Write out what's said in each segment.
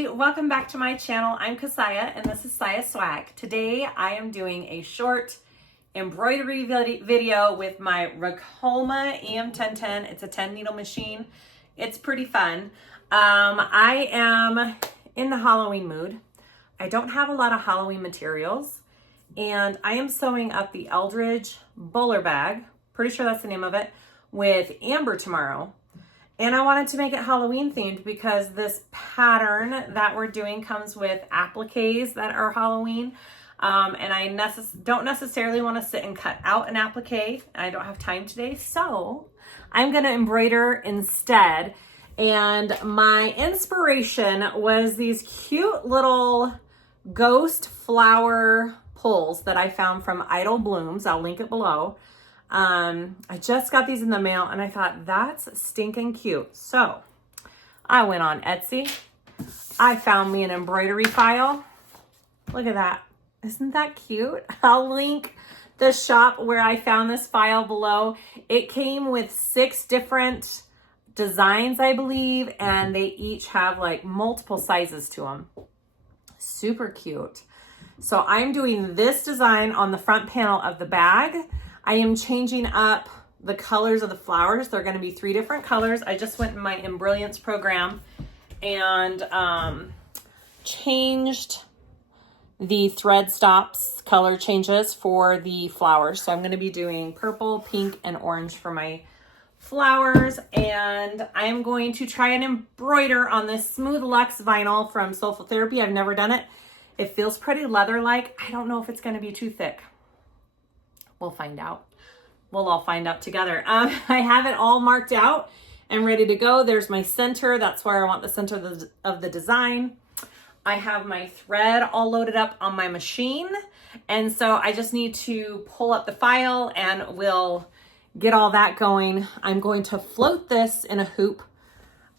everybody, welcome back to my channel. I'm Kassiah and this is SiahSwag. Today I am doing a short embroidery video with my Ricoma EM1010. It's a 10 needle machine. It's pretty fun. I am in the Halloween mood. I don't have a lot of Halloween materials and I am sewing up the Eldridge bowler bag, pretty sure that's the name of it, with amber tomorrow. And I wanted to make it Halloween themed because this pattern that we're doing comes with appliques that are Halloween. And I don't necessarily want to sit and cut out an applique. I don't have time today. So I'm going to embroider instead. And my inspiration was these cute little ghost flower pulls that I found from Idle Blooms. I'll link it below. I just got these in the mail and I thought that's stinking cute. So I went on Etsy. I found me an embroidery file. Look at that. Isn't that cute? I'll link the shop where I found this file below. It came with 6 different designs, I believe, and they each have like multiple sizes to them. Super cute. So I'm doing this design on the front panel of the bag. I am changing up the colors of the flowers. They're going to be 3 different colors. I just went in my Brilliance program and changed the thread stops color changes for the flowers. So I'm going to be doing purple, pink, and orange for my flowers. And I'm going to try and embroider on this Smooth Luxe vinyl from Soulful Therapy. I've never done it. It feels pretty leather-like. I don't know if it's going to be too thick. We'll find out. We'll all find out together. I have it all marked out and ready to go. There's my center. That's where I want the center of the design. I have my thread all loaded up on my machine. And so I just need to pull up the file and we'll get all that going. I'm going to float this in a hoop.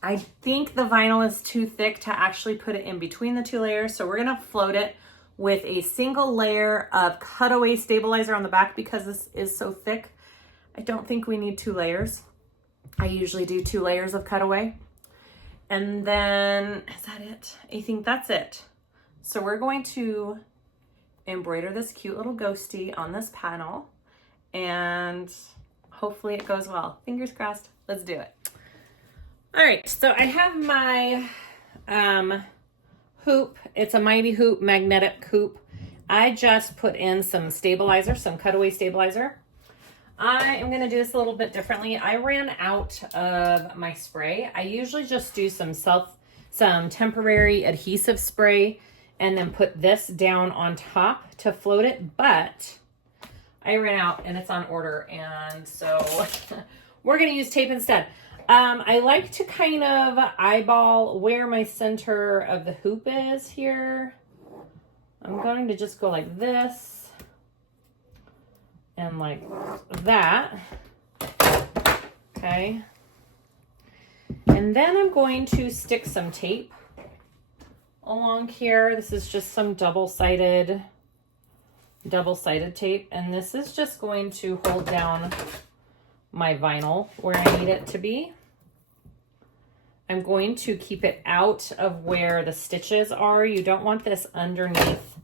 I think the vinyl is too thick to actually put it in between the 2 layers. So we're going to float it with a single layer of cutaway stabilizer on the back because this is so thick. I don't think we need 2 layers. I usually do 2 layers of cutaway. And then, is that it? I think that's it. So we're going to embroider this cute little ghosty on this panel and hopefully it goes well. Fingers crossed. Let's do it. All right, so I have my hoop. It's a Mighty Hoop magnetic hoop. I just put in some stabilizer, some cutaway stabilizer. I am going to do this a little bit differently. I ran out of my spray. I usually just do some temporary adhesive spray and then put this down on top to float it, but I ran out and it's on order, and so we're going to use tape instead. I like to kind of eyeball where my center of the hoop is here. I'm going to just go like this and like that. Okay. And then I'm going to stick some tape along here. This is just some double-sided tape. And this is just going to hold down my vinyl where I need it to be. I'm going to keep it out of where the stitches are. You don't want this underneath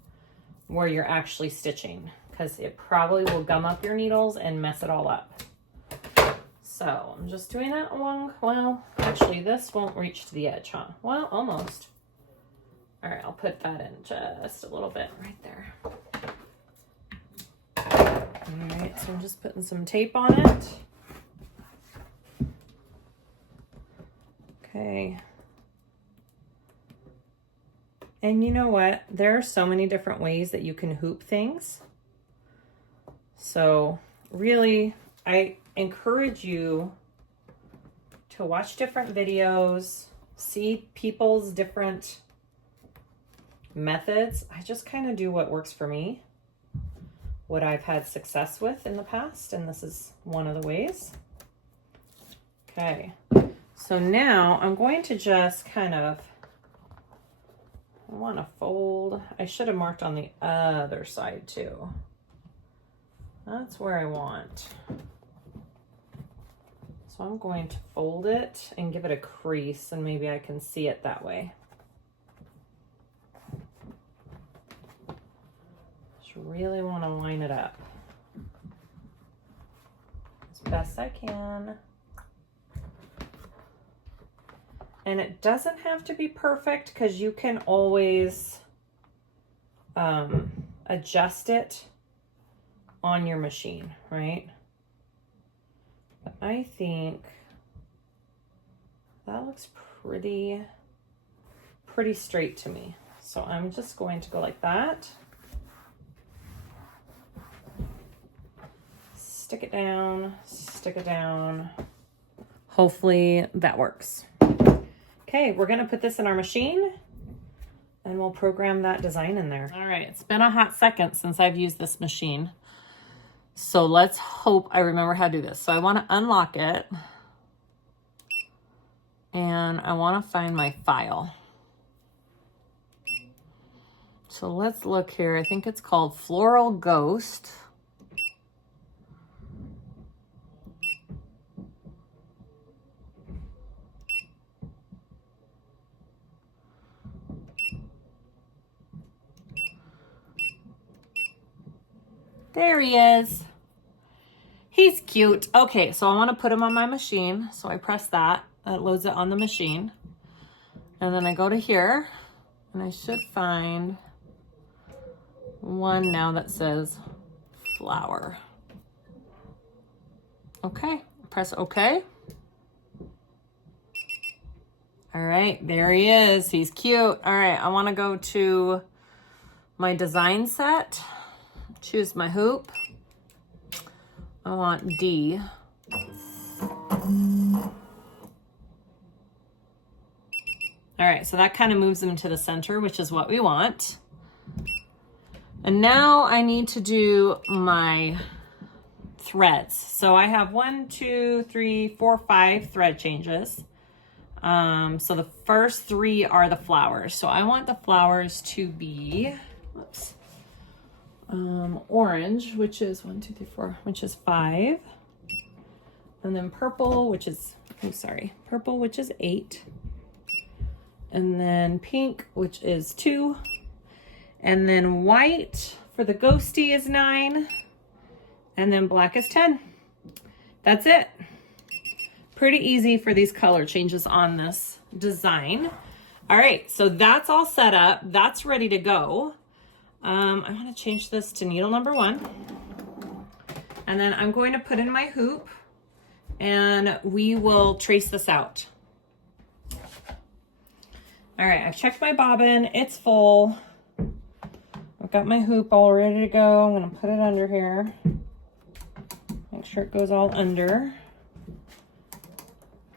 where you're actually stitching because it probably will gum up your needles and mess it all up. So I'm just doing that along, well, actually this won't reach to the edge, huh? Well, almost. All right, I'll put that in just a little bit right there. All right, so I'm just putting some tape on it. Okay. And you know what? There are so many different ways that you can hoop things. So really, I encourage you to watch different videos, see people's different methods. I just kind of do what works for me, what I've had success with in the past, and this is one of the ways. Okay. So now I'm going to just kind of, I want to fold. I should have marked on the other side too. That's where I want. So I'm going to fold it and give it a crease and maybe I can see it that way. really want to line it up as best I can. And it doesn't have to be perfect because you can always adjust it on your machine, right? But I think that looks pretty straight to me. So I'm just going to go like that. Stick it down, stick it down. Hopefully that works. Okay, we're gonna put this in our machine and we'll program that design in there. All right, it's been a hot second since I've used this machine. So let's hope I remember how to do this. So I wanna unlock it and I wanna find my file. So let's look here. I think it's called Floral Ghost. There he is. He's cute. Okay, so I want to put him on my machine. So I press that. That loads it on the machine. And then I go to here. And I should find one now that says flower. Okay, press OK. All right, there he is. He's cute. All right, I want to go to my design set. Choose my hoop. I want D. All right, so that kind of moves them to the center, which is what we want. And now I need to do my threads. So I have 1, 2, 3, 4, 5 thread changes. So the first 3 are the flowers. So I want the flowers to be, whoops, orange, which is 1, 2, 3, 4, which is 5. And then purple, which is, purple, which is 8. And then pink, which is 2. And then white for the ghosty is 9. And then black is 10. That's it. Pretty easy for these color changes on this design. All right, so that's all set up. That's ready to go. I want to change this to needle number 1. And then I'm going to put in my hoop and we will trace this out. All right, I've checked my bobbin. It's full. I've got my hoop all ready to go. I'm going to put it under here. Make sure it goes all under.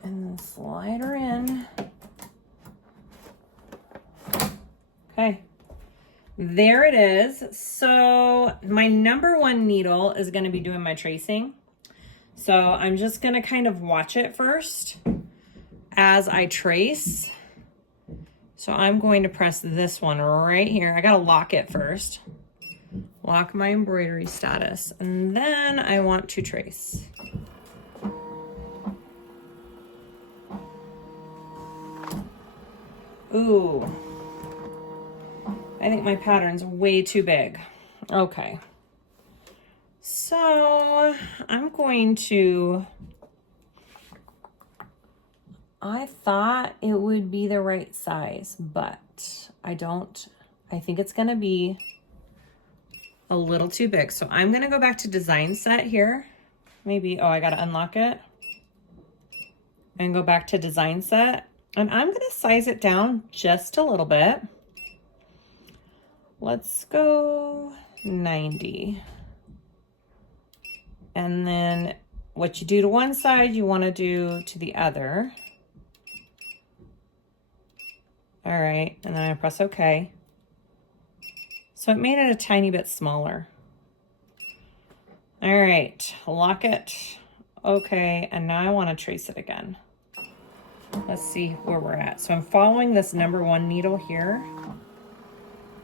And then slide her in. Okay. There it is. So my number 1 needle is going to be doing my tracing. So I'm just going to kind of watch it first as I trace. So I'm going to press this one right here. I got to lock it first. Lock my embroidery status. And then I want to trace. Ooh. I think my pattern's way too big. Okay. So I'm going to, I thought it would be the right size, but I think it's gonna be a little too big. So I'm gonna go back to design set here. Maybe, oh, I gotta unlock it. And go back to design set. And I'm gonna size it down just a little bit. Let's go 90. And then what you do to one side, you want to do to the other. All right, and then I press OK. So it made it a tiny bit smaller. All right, lock it. Okay, and now I want to trace it again. Let's see where we're at. So I'm following this number 1 needle here.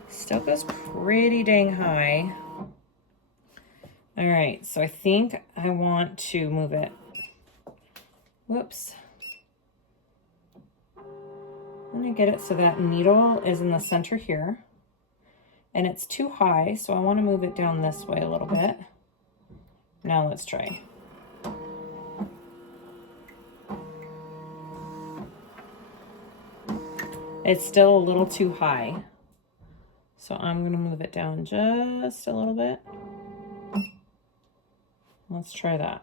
Still goes pretty dang high. All right, so I think I want to move it. Whoops. I'm gonna get it so that needle is in the center here. and it's too high, so I want to move it down this way a little bit. Now let's try. It's still a little too high, so I'm going to move it down just a little bit. Let's try that.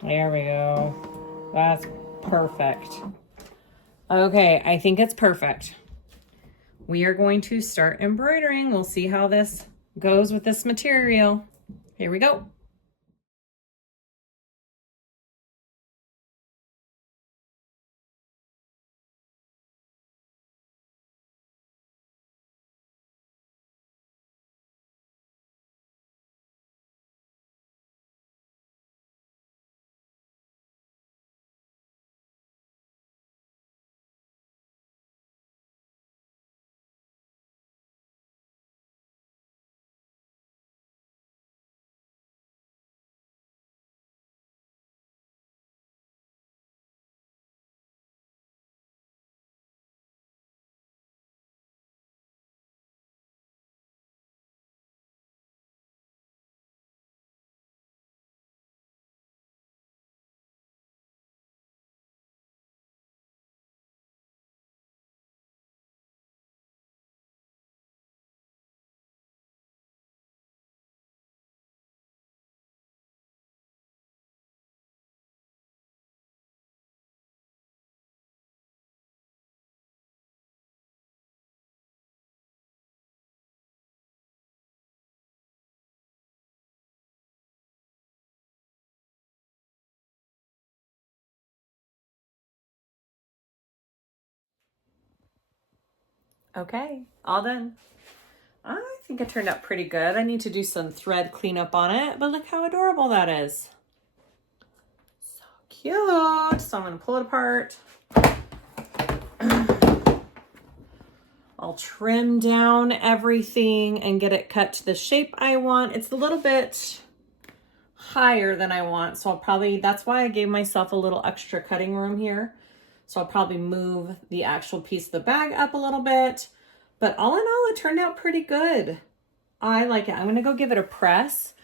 There we go. That's perfect. Okay, I think it's perfect. We are going to start embroidering. We'll see how this goes with this material. Here we go. Okay, all done. I think it turned out pretty good. I need to do some thread cleanup on it, but look how adorable that is. So cute. So I'm going to pull it apart. I'll trim down everything and get it cut to the shape I want. It's a little bit higher than I want, so I'll probably, that's why I gave myself a little extra cutting room here. So I'll probably move the actual piece of the bag up a little bit. But all in all, it turned out pretty good. I like it. I'm gonna go give it a press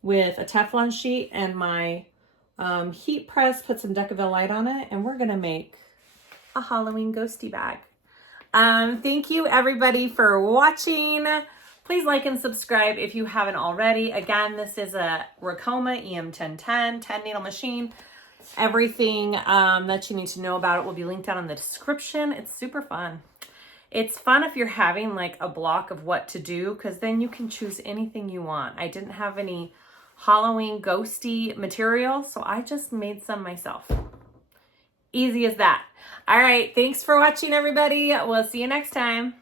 with a Teflon sheet and my heat press, put some Decaville light on it, and we're gonna make a Halloween ghosty bag. Thank you everybody for watching. Please like and subscribe if you haven't already. Again, this is a Ricoma EM1010 10 needle machine. Everything that you need to know about it will be linked down in the description. It's super fun. It's fun if you're having like a block of what to do, because then you can choose anything you want. I didn't have any Halloween ghosty material, so I just made some myself. Easy as that. All right, thanks for watching everybody. We'll see you next time.